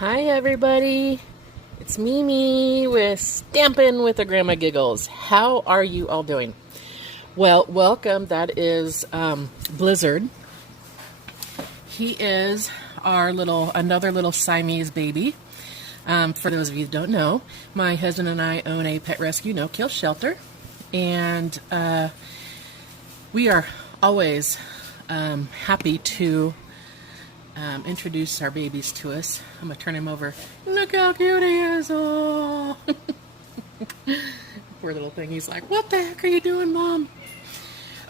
Hi everybody, it's Mimi with Stampin' with the Grandma Giggles. How are you all doing? Well, welcome. That is Blizzard. He is our another little Siamese baby. For those of you who don't know, my husband and I own a pet rescue no-kill shelter, and we are always happy to introduce our babies to us. I'm gonna turn him over. Look how cute he is! Oh, poor little thing. He's like, "What the heck are you doing, Mom?"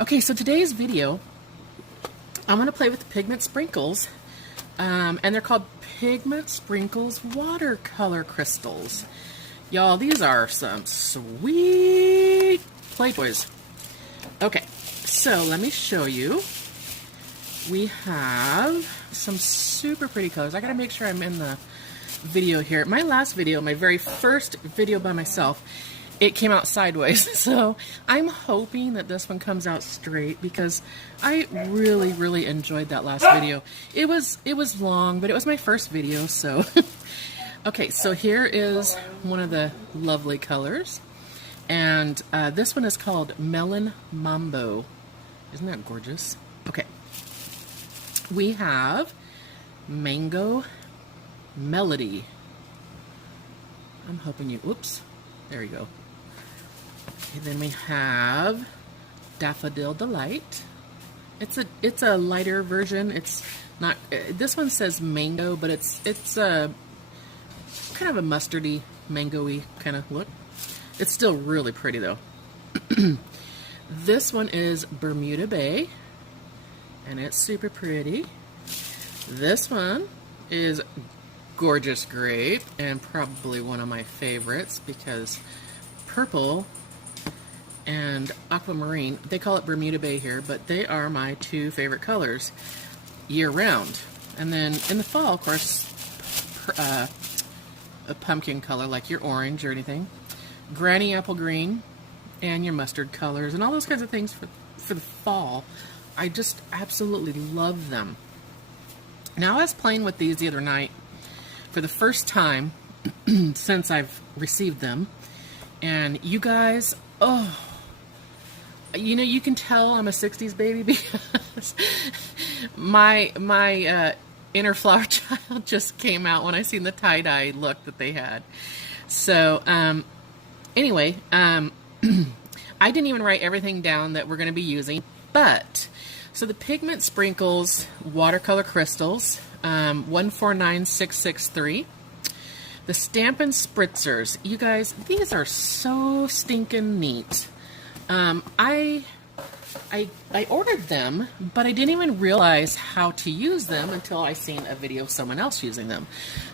Okay, so today's video, I'm gonna play with the pigment sprinkles, and they're called Pigment Sprinkles watercolor crystals. Y'all, these are some sweet play toys. Okay, so let me show you. We have some super pretty colors. I gotta make sure I'm in the video here. My last video, my very first video by myself, it came out sideways. So I'm hoping that this one comes out straight because I really enjoyed that last video. It was long, but it was my first video, so. Okay, so here is one of the lovely colors. And this one is called Melon Mambo. Isn't that gorgeous? Okay. We have Mango Melody. I'm hoping you, oops, there you go. Okay, then we have Daffodil Delight. It's a lighter version. It's not, this one says mango, but it's a kind of a mustardy, mango-y kind of look. It's still really pretty though. This one is Bermuda Bay, and it's super pretty. This one is Gorgeous Grape, and probably one of my favorites because purple and aquamarine, they call it Bermuda Bay here, but they are my two favorite colors year round. And then in the fall, of course, a pumpkin color like your orange or anything, granny apple green, and your mustard colors, and all those kinds of things for the fall. I just absolutely love them. Now, I was playing with these the other night for the first time since I've received them, and you guys, oh, you know, you can tell I'm a 60s baby because my inner flower child just came out when I seen the tie-dye look that they had. So, anyway, I didn't even write everything down that we're going to be using, but so the Pigment Sprinkles watercolor crystals, 149663. The Stampin' Spritzers. You guys, these are so stinking neat. I ordered them, but I didn't even realize how to use them until I seen a video of someone else using them.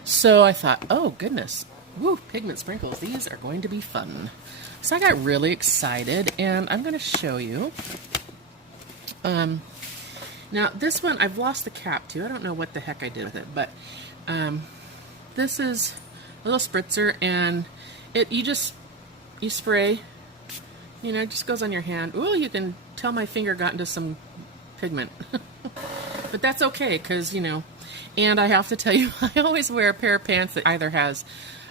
So I thought, oh goodness, woo, Pigment Sprinkles, these are going to be fun. So I got really excited, and I'm going to show you. Now this one, I've lost the cap too. I don't know what the heck I did with it, but this is a little spritzer, and you spray, you know, it just goes on your hand. Ooh, you can tell my finger got into some pigment. But that's okay, because, you know, and I have to tell you, I always wear a pair of pants that either has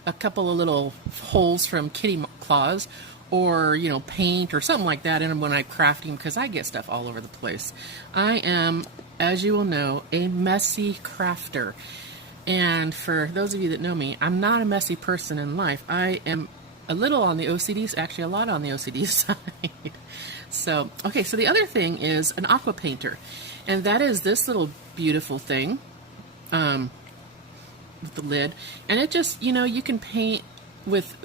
a couple of little holes from kitty claws, or, you know, paint or something like that in them when I craft them, because I get stuff all over the place. I am, as you will know, a messy crafter. And for those of you that know me, I'm not a messy person in life. I am a little on the OCD, actually a lot on the OCD side. So, okay, so the other thing is an aqua painter. And that is this little beautiful thing with the lid. And it just, you know, you can paint with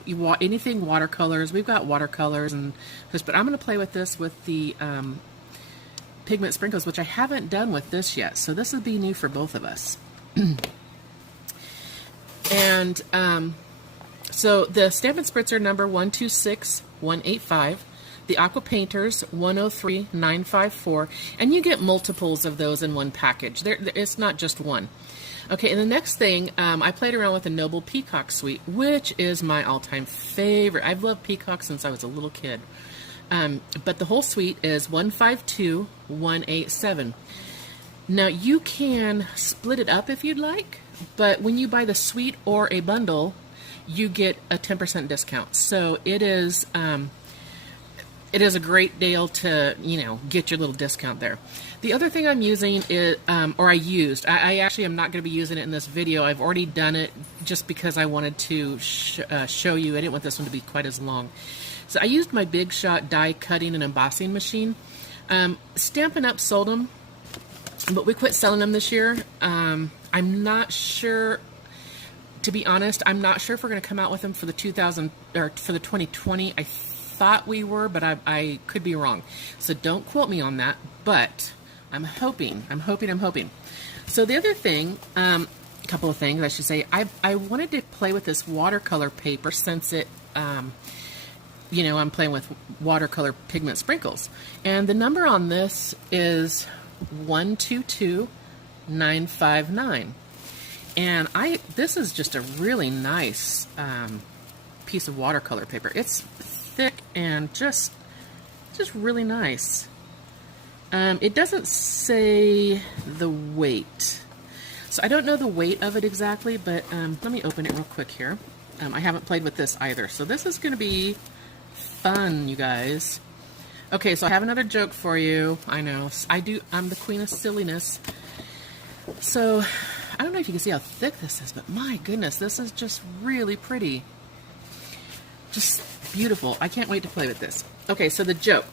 anything watercolors. We've got watercolors and this, but I'm going to play with this with the Pigment Sprinkles, which I haven't done with this yet. So this will be new for both of us. And so the Stampin' Spritzer number 126185, the Aqua Painters 103954, and you get multiples of those in one package. It's not just one. Okay, and the next thing, I played around with the Noble Peacock Suite, which is my all-time favorite. I've loved peacocks since I was a little kid. But the whole suite is 152187. Now, you can split it up if you'd like, But when you buy the suite or a bundle, you get a 10% discount. So it is a great deal to, you know, get your little discount there. The other thing I'm using is, I actually am not going to be using it in this video. I've already done it just because I wanted to show you. I didn't want this one to be quite as long. So I used my Big Shot die cutting and embossing machine. Stampin' Up! Sold them, but we quit selling them this year. I'm not sure, to be honest, I'm not sure if we're going to come out with them for the 2020. I thought we were, but I could be wrong. So don't quote me on that, but I'm hoping. So the other thing, a couple of things I should say, I wanted to play with this watercolor paper since it, you know, I'm playing with watercolor pigment sprinkles. And the number on this is 122959. And this is just a really nice piece of watercolor paper. It's thick and just really nice. It doesn't say the weight, so I don't know the weight of it exactly, but let me open it real quick here. I haven't played with this either, so this is going to be fun, you guys. Okay, so I have another joke for you. I know, I'm the queen of silliness. So, I don't know if you can see how thick this is, but my goodness, this is just really pretty. Just beautiful. I can't wait to play with this. Okay, so the joke.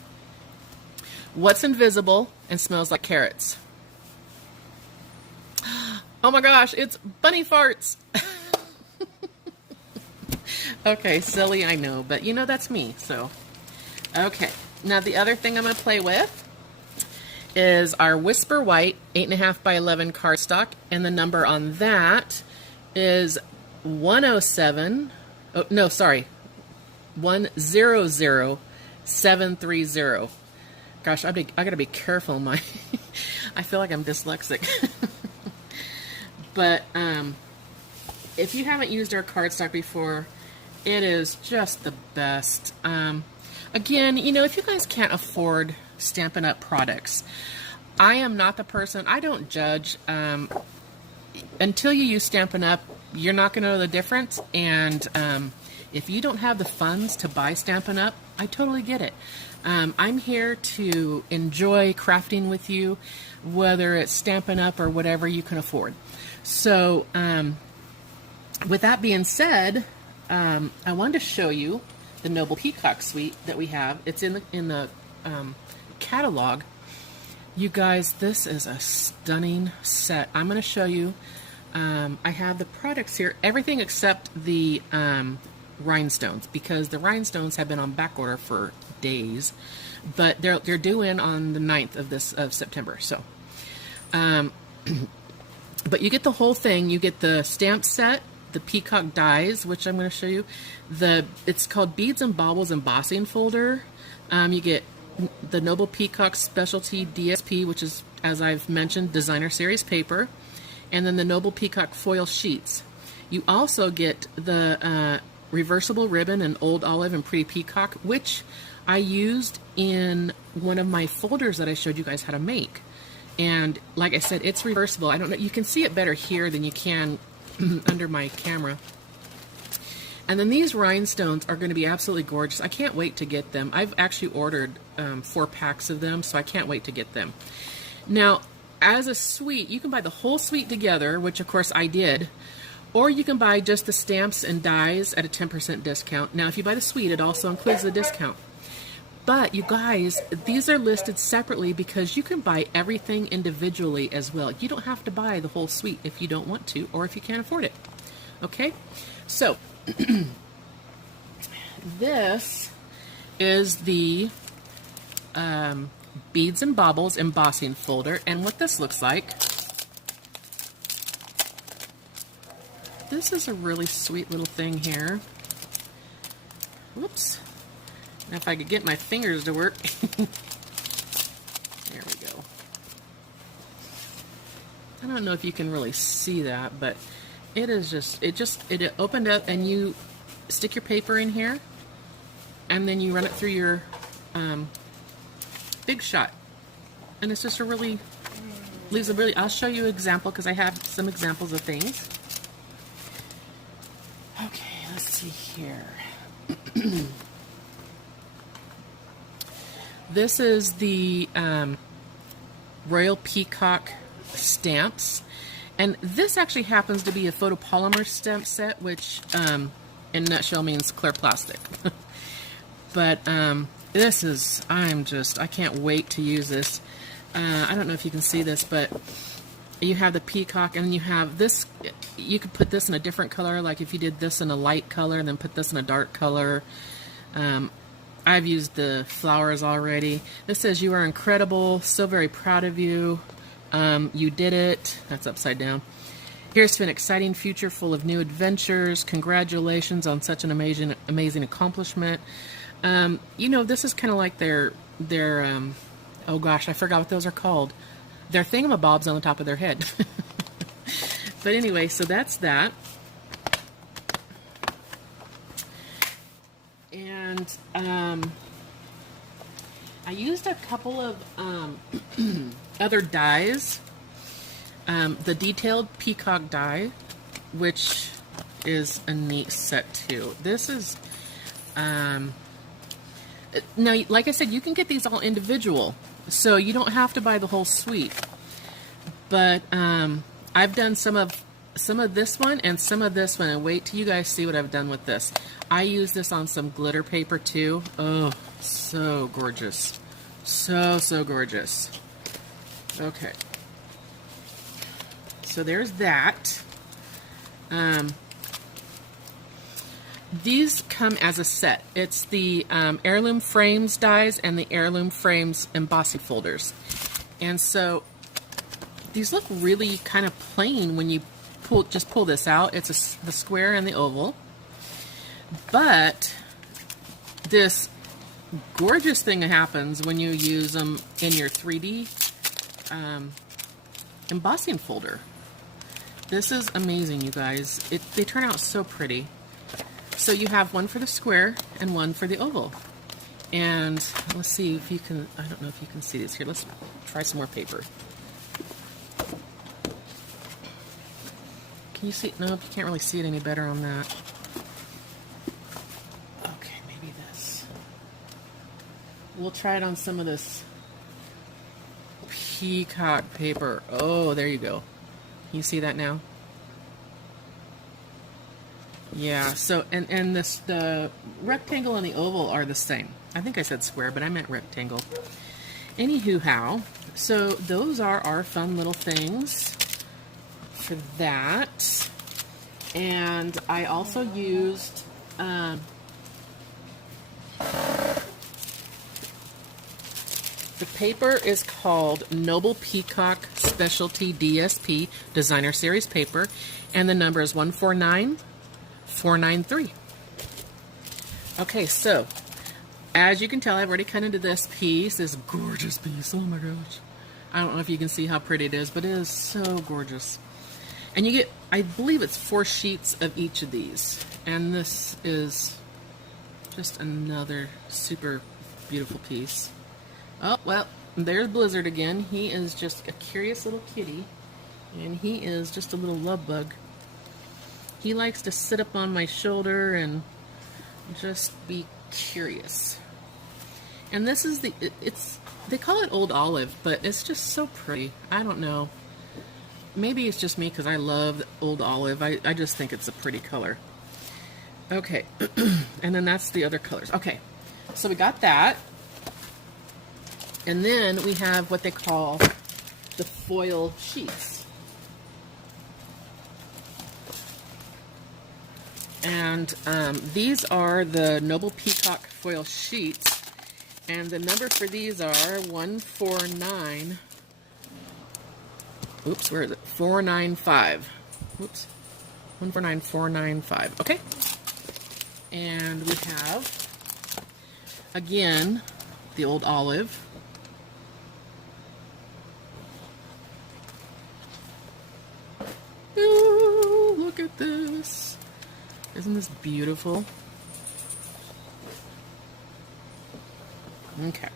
What's invisible and smells like carrots? Oh my gosh, it's bunny farts. Okay, silly, I know, but you know that's me, so. Okay, now the other thing I'm going to play with is our Whisper White 8.5 by 11 cardstock, and the number on that is 100730. Gosh, I gotta be careful. I feel like I'm dyslexic. But if you haven't used our cardstock before, it is just the best. Again, you know, if you guys can't afford Stampin' Up! Products, I am not the person. I don't judge. Until you use Stampin' Up!, you're not going to know the difference. And if you don't have the funds to buy Stampin' Up!, I totally get it. I'm here to enjoy crafting with you, whether it's Stampin' Up! Or whatever you can afford. So, with that being said, I wanted to show you the Noble Peacock suite that we have. It's in the catalog. You guys, this is a stunning set. I'm going to show you. I have the products here, everything except the rhinestones, because the rhinestones have been on back order for days, but they're due in on the 9th of September. So, but you get the whole thing. You get the stamp set, the peacock dies, which I'm going to show you. It's called Beads and Baubles Embossing Folder. You get the Noble Peacock Specialty DSP, which is, as I've mentioned, designer series paper, and then the Noble Peacock foil sheets. You also get the reversible ribbon and Old Olive and Pretty Peacock, which I used in one of my folders that I showed you guys how to make. And like I said, it's reversible. I don't know, you can see it better here than you can under my camera. And then these rhinestones are going to be absolutely gorgeous. I can't wait to get them. I've actually ordered 4 packs of them, so I can't wait to get them. Now, as a suite, you can buy the whole suite together, which of course I did, or you can buy just the stamps and dies at a 10% discount. Now, if you buy the suite, it also includes the discount. But you guys, these are listed separately because you can buy everything individually as well. You don't have to buy the whole suite if you don't want to, or if you can't afford it. Okay? So, this is the Beads and Baubles embossing folder, and what this looks like. This is a really sweet little thing here. Whoops. Now if I could get my fingers to work. There we go. I don't know if you can really see that, but it is just, it opened up, and you stick your paper in here, and then you run it through your Big Shot. And it's just a really, leaves a really, I'll show you an example because I have some examples of things. Okay, let's see here. This is the Royal Peacock stamps, and this actually happens to be a photopolymer stamp set, which in a nutshell means clear plastic. But this is, I can't wait to use this. I don't know if you can see this, but you have the peacock, and you have this. You could put this in a different color, like if you did this in a light color and then put this in a dark color. I've used the flowers already. This says, "You are incredible, so very proud of you. You did it." That's upside down. "Here's to an exciting future full of new adventures. Congratulations on such an amazing accomplishment." You know, this is kind of like their oh gosh, I forgot what those are called. Their thingamabobs on the top of their head. But anyway, so that's that. And I used a couple of other dies. The detailed peacock die, which is a neat set too. This is now, like I said, you can get these all individual, so you don't have to buy the whole suite. But I've done some of this one and some of this one, and wait till you guys see what I've done with this. I use this on some glitter paper too. Oh, so gorgeous. So gorgeous. Okay. So there's that. These come as a set. It's the Heirloom Frames dies and the Heirloom Frames embossing folders. And so these look really kind of plain when you just pull this out. It's the square and the oval. But this gorgeous thing happens when you use them in your 3D embossing folder. This is amazing, you guys. They turn out so pretty. So you have one for the square and one for the oval. And let's see if you can, I don't know if you can see this here. Let's try some more paper. Can you see? No, you can't really see it any better on that. Okay, maybe this. We'll try it on some of this peacock paper. Oh, there you go. Can you see that now? Yeah, so, and the rectangle and the oval are the same. I think I said square, but I meant rectangle. Anywho, so those are our fun little things for that. And I also used the paper is called Noble Peacock Specialty DSP Designer Series paper, and the number is 149493. Okay, so as you can tell, I've already cut into this piece, this gorgeous piece. Oh my gosh. I don't know if you can see how pretty it is, but it is so gorgeous. And you get, I believe it's 4 sheets of each of these. And this is just another super beautiful piece. Oh, well, there's Blizzard again. He is just a curious little kitty. And he is just a little love bug. He likes to sit up on my shoulder and just be curious. And this is they call it Old Olive, but it's just so pretty. I don't know. Maybe it's just me because I love Old Olive. I just think it's a pretty color. Okay, and then that's the other colors. Okay, so we got that. And then we have what they call the foil sheets. And these are the Noble Peacock foil sheets. And the number for these are 149. Oops, where is it? 495. Oops. 149495. Okay. And we have, again, the Old Olive. Ooh, look at this. Isn't this beautiful? Okay.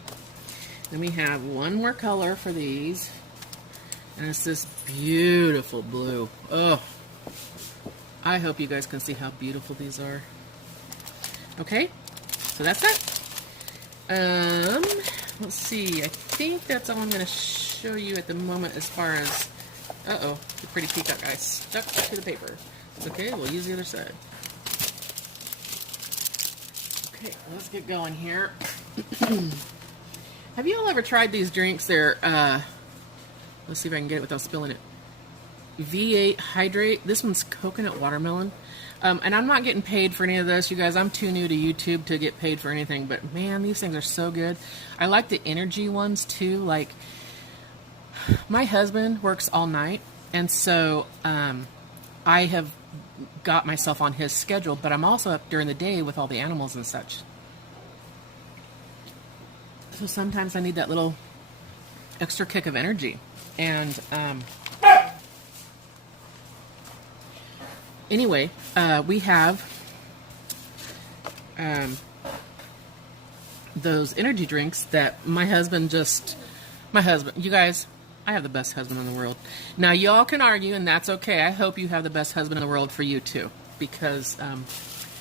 Then we have one more color for these. And it's this beautiful blue. Oh. I hope you guys can see how beautiful these are. Okay, so that's it. Let's see. I think that's all I'm going to show you at the moment as far as... Uh-oh, the pretty peacock eye stuck to the paper. It's okay, we'll use the other side. Okay, let's get going here. Have you all ever tried these drinks? They're, let's see if I can get it without spilling it. V8 Hydrate. This one's coconut watermelon. And I'm not getting paid for any of this, you guys. I'm too new to YouTube to get paid for anything. But, man, these things are so good. I like the energy ones, too. Like, my husband works all night. And so I have got myself on his schedule. But I'm also up during the day with all the animals and such. So sometimes I need that little extra kick of energy. And anyway, we have those energy drinks that my husband, you guys, I have the best husband in the world. Now, y'all can argue, and that's okay. I hope you have the best husband in the world for you, too, because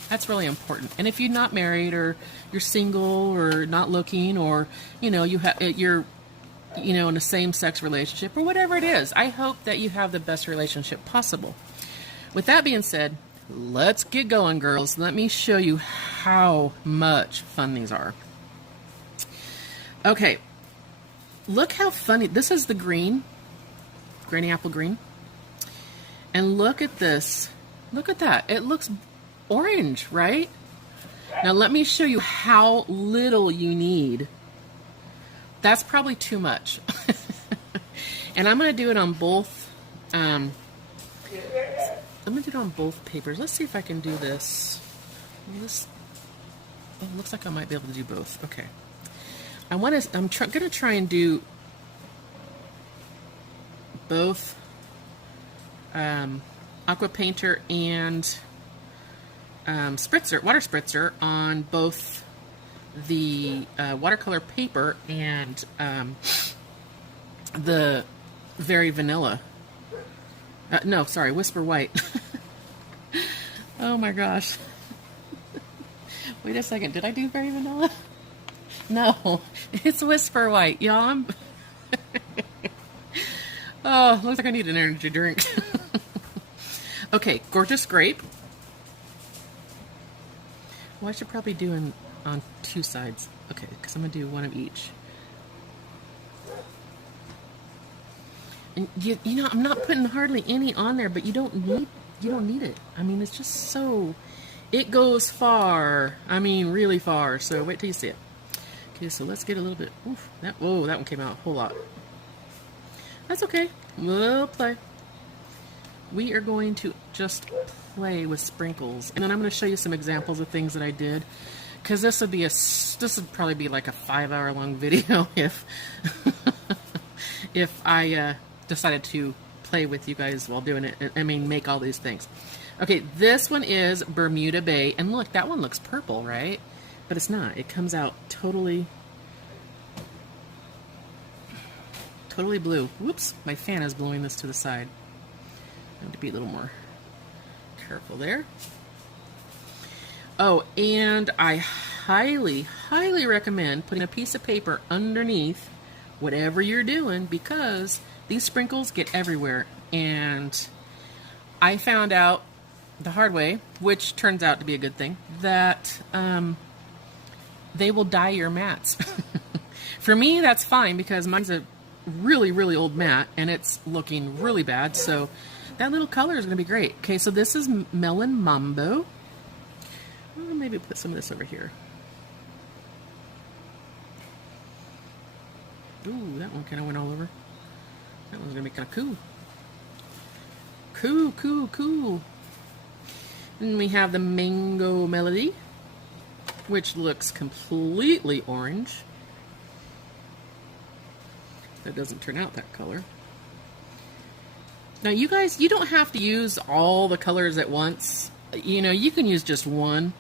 that's really important. And if you're not married, or you're single, or not looking, or, you know, you're in a same-sex relationship, or whatever it is, I hope that you have the best relationship possible. With that being said, let's get going, girls. Let me show you how much fun these are. Okay, look how funny. This is the green, granny apple green. And look at this. Look at that. It looks orange, right? Now let me show you how little you need. That's probably too much. And I'm going to do it on both. I'm going to do it on both papers. Let's see if I can do this. Oh, it looks like I might be able to do both. Okay. I'm going to try and do both aqua painter and water spritzer on both the watercolor paper and the very vanilla. No, sorry, Whisper White. Oh my gosh. Wait a second, did I do very vanilla? No, it's Whisper White, y'all. Oh, looks like I need an energy drink. Okay, Gorgeous Grape. Well, I should probably do on two sides. Okay, because I'm going to do one of each. And you know, I'm not putting hardly any on there, but you don't need it. I mean, it's just so, it goes far. I mean, really far. So wait till you see it. Okay, so let's get a little bit. Oof, that one came out a whole lot. That's okay. We'll play. We are going to just play with sprinkles, and then I'm going to show you some examples of things that I did, because this would probably be like a 5-hour long video if if I decided to play with you guys while doing it. I mean, make all these things. Okay, this one is Bermuda Bay, and look, that one looks purple, right? But it's not. It comes out totally blue. Whoops, my fan is blowing this to the side. I have to be a little more careful there. Oh, and I highly, highly recommend putting a piece of paper underneath whatever you're doing, because these sprinkles get everywhere. And I found out the hard way, which turns out to be a good thing, that they will dye your mats. For me, that's fine, because mine's a really, really old mat, and it's looking really bad, so that little color is going to be great. Okay, so this is Melon Mambo. Well, maybe put some of this over here. Ooh, that one kind of went all over. That one's going to be kind of cool. Cool, cool, cool. And we have the Mango Melody, which looks completely orange. That doesn't turn out that color. Now, you guys, you don't have to use all the colors at once. You know, you can use just one,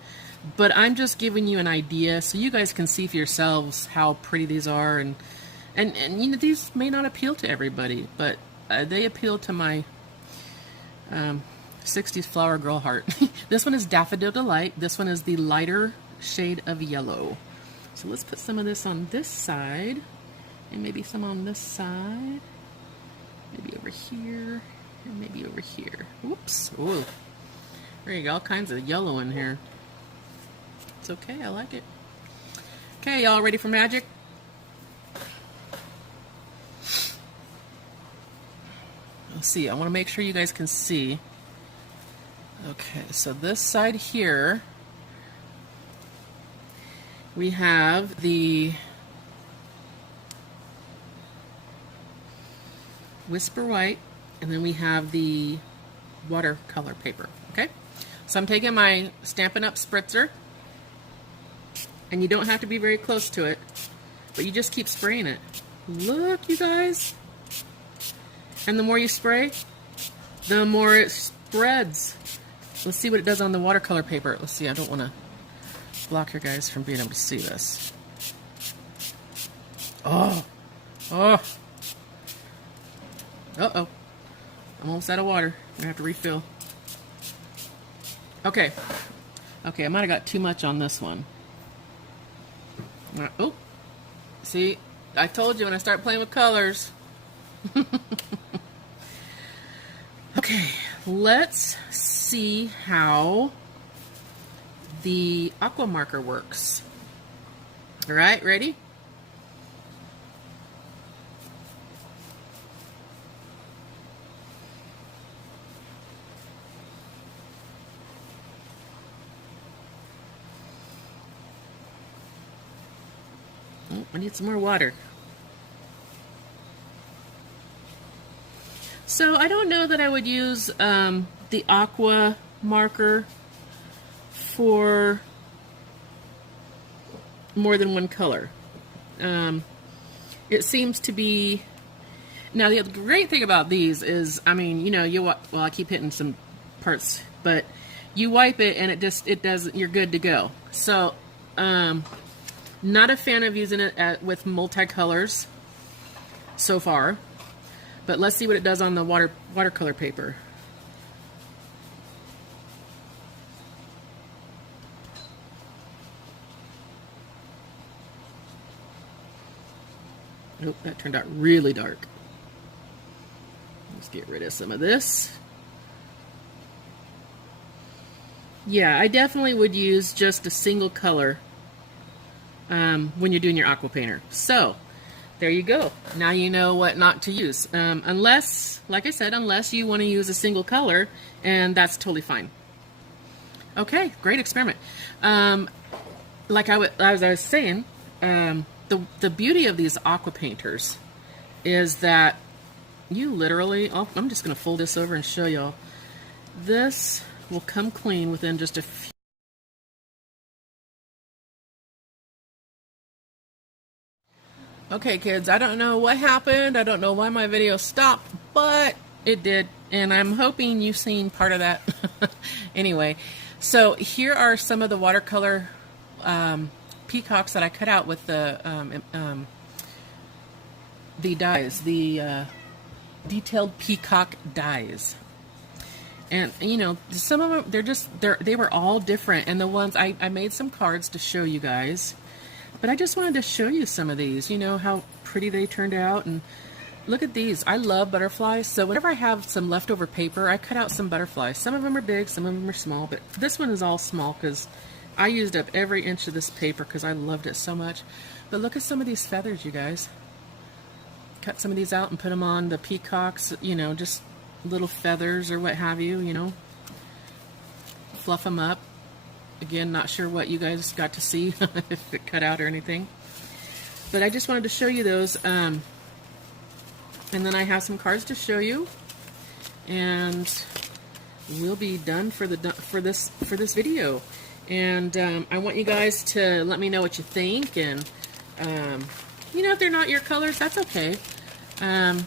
but I'm just giving you an idea so you guys can see for yourselves how pretty these are. And you know, these may not appeal to everybody, but they appeal to my 60s flower girl heart. This one is Daffodil Delight. This one is the lighter shade of yellow. So let's put some of this on this side, and maybe some on this side, maybe over here, and maybe over here. Whoops. Ooh. There you go. All kinds of yellow in here. It's okay. I like it. Okay, y'all ready for magic? Let's see. I want to make sure you guys can see. Okay, so this side here, we have the Whisper White, and then we have the watercolor paper, okay? So I'm taking my Stampin' Up! Spritzer, and you don't have to be very close to it, but you just keep spraying it. Look, you guys. And the more you spray, the more it spreads. Let's see what it does on the watercolor paper. Let's see, I don't want to block your guys from being able to see this. Oh. Oh. Uh-oh. I'm almost out of water. I'm going to have to refill. Okay. Okay, I might have got too much on this one. Oh. See, I told you when I start playing with colors. Okay, let's see how the aqua marker works. All right, ready? Oh, I need some more water. So I don't know that I would use the aqua marker for more than one color. It seems to be... Now the great thing about these is, I mean, you know, well, I keep hitting some parts, but you wipe it and it does, you're good to go. So, not a fan of using it with multicolors so far. But let's see what it does on the watercolor paper. Nope, that turned out really dark. Let's get rid of some of this. Yeah, I definitely would use just a single color when you're doing your aqua painter. So, there you go. Now you know what not to use. Unless, like I said, unless you want to use a single color, and that's totally fine. Okay, great experiment. Like I was saying, the beauty of these aqua painters is that you literally, oh, I'm just going to fold this over and show y'all. This will come clean within just a few. Okay, kids, I don't know what happened. I don't know why my video stopped, but it did. And I'm hoping you've seen part of that. Anyway, so here are some of the watercolor peacocks that I cut out with the dies, the detailed peacock dies. And, you know, some of them, they were all different. And the ones, I made some cards to show you guys. But I just wanted to show you some of these, you know, how pretty they turned out. And look at these. I love butterflies. So whenever I have some leftover paper, I cut out some butterflies. Some of them are big, some of them are small. But this one is all small because I used up every inch of this paper because I loved it so much. But look at some of these feathers, you guys. Cut some of these out and put them on the peacocks, you know, just little feathers or what have you, you know. Fluff them up. Again, not sure what you guys got to see, if it cut out or anything. But I just wanted to show you those. And then I have some cards to show you. And we'll be done for this video. And I want you guys to let me know what you think. And, you know, if they're not your colors, that's okay. Not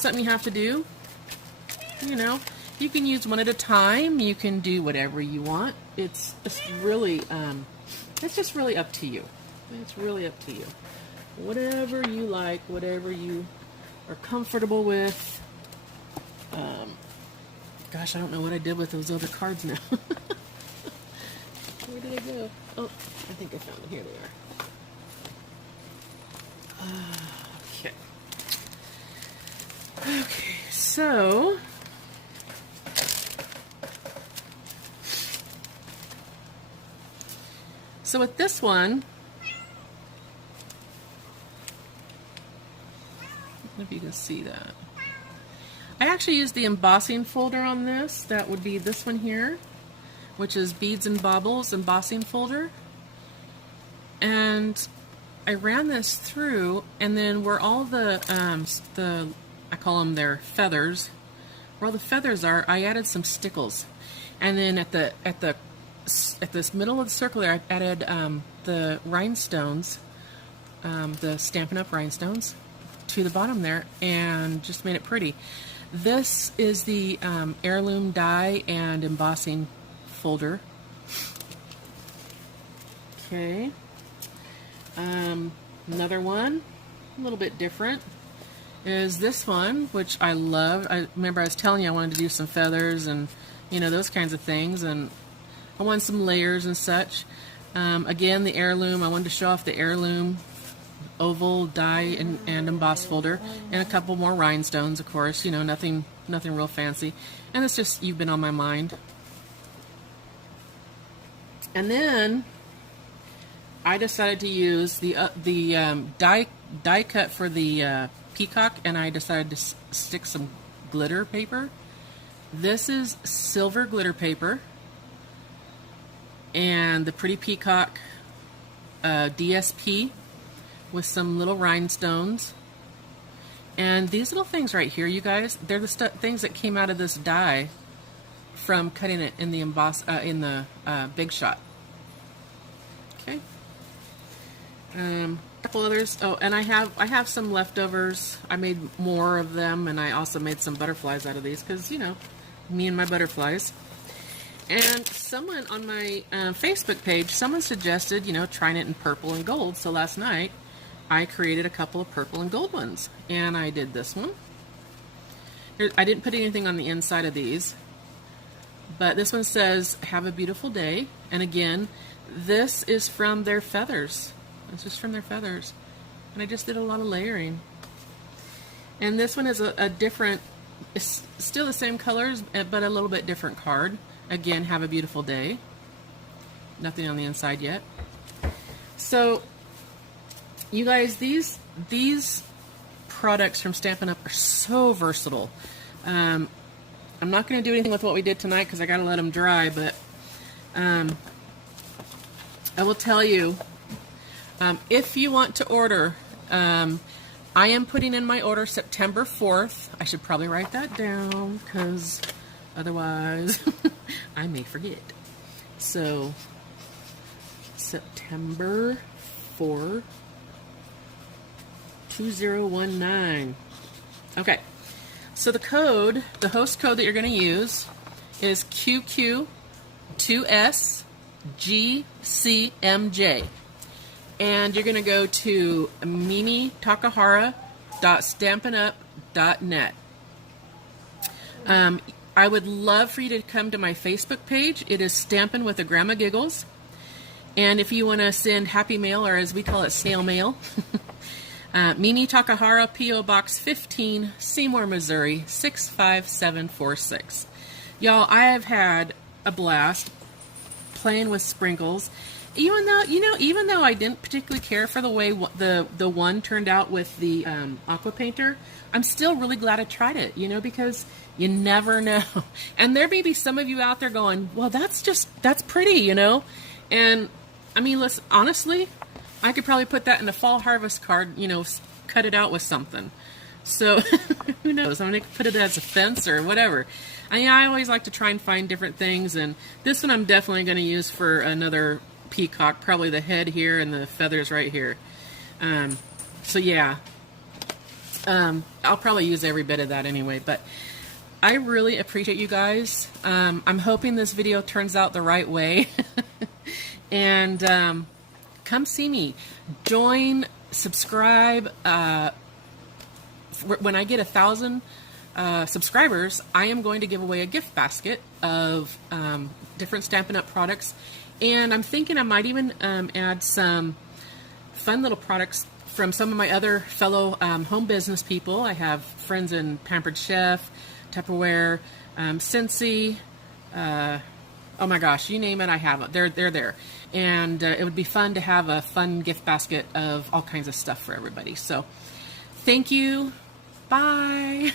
something you have to do, you know. You can use one at a time. You can do whatever you want. It's really, it's just really up to you. It's really up to you. Whatever you like, whatever you are comfortable with. gosh, I don't know what I did with those other cards now. Where did I go? Oh, I think I found them. Here they are. Okay. Okay, so with this one, I don't know if you can see that. I actually used the embossing folder on this. That would be this one here, which is Beads and Baubles embossing folder. And I ran this through, and then where all the I call them their feathers, where all the feathers are, I added some stickles. And then at this middle of the circle there, I added the rhinestones, the Stampin' Up! Rhinestones to the bottom there, and just made it pretty. This is the heirloom die and embossing folder. Okay. Another one, a little bit different, is this one, which I love. I remember I was telling you I wanted to do some feathers and, you know, those kinds of things, and I wanted some layers and such. Again, the heirloom, I wanted to show off the heirloom oval die and emboss folder, and a couple more rhinestones, of course, you know, nothing real fancy. And it's just, you've been on my mind. And then I decided to use the die cut for the peacock, and I decided to stick some glitter paper. This is silver glitter paper, and the pretty peacock DSP with some little rhinestones. And these little things right here, you guys, they're the things that came out of this die from cutting it in the Big Shot. Okay. A couple others. Oh, and I have some leftovers. I made more of them, and I also made some butterflies out of these because, you know, me and my butterflies. And someone on my Facebook page, someone suggested, you know, trying it in purple and gold. So last night, I created a couple of purple and gold ones, and I did this one. I didn't put anything on the inside of these, but this one says, "Have a beautiful day." And again, this is from their feathers. It's just from their feathers. And I just did a lot of layering. And this one is a different, it's still the same colors, but a little bit different card. Again, "Have a beautiful day." Nothing on the inside yet. So, you guys, these products from Stampin' Up! Are so versatile. I'm not going to do anything with what we did tonight because I got to let them dry, but I will tell you, if you want to order, I am putting in my order September 4th. I should probably write that down because otherwise I may forget. So, September 4th. 2019. Okay, so the host code that you're going to use is QQ2SGCMJ, and you're going to go to mimitakahara.stampinup.net. I would love for you to come to my Facebook page. It is Stampin' with a Grandma Giggles, and if you want to send happy mail, or as we call it, snail mail, Mimi Takahara, P.O. Box 15, Seymour, Missouri, 65746. Y'all, I have had a blast playing with sprinkles. Even though I didn't particularly care for the way the one turned out with the aqua painter, I'm still really glad I tried it, you know, because you never know. And there may be some of you out there going, well, that's pretty, you know. And I mean, listen, honestly, I could probably put that in a fall harvest card, you know, cut it out with something. So, who knows? I'm going to put it as a fence or whatever. I always like to try and find different things, and this one I'm definitely going to use for another peacock, probably the head here and the feathers right here. So, yeah. I'll probably use every bit of that anyway, but I really appreciate you guys. I'm hoping this video turns out the right way. And, come see me. Join, subscribe. When I get 1,000 subscribers, I am going to give away a gift basket of different Stampin' Up! Products. And I'm thinking I might even add some fun little products from some of my other fellow home business people. I have friends in Pampered Chef, Tupperware, Scentsy, oh my gosh, you name it, I have it. They're there. And it would be fun to have a fun gift basket of all kinds of stuff for everybody. So thank you. Bye.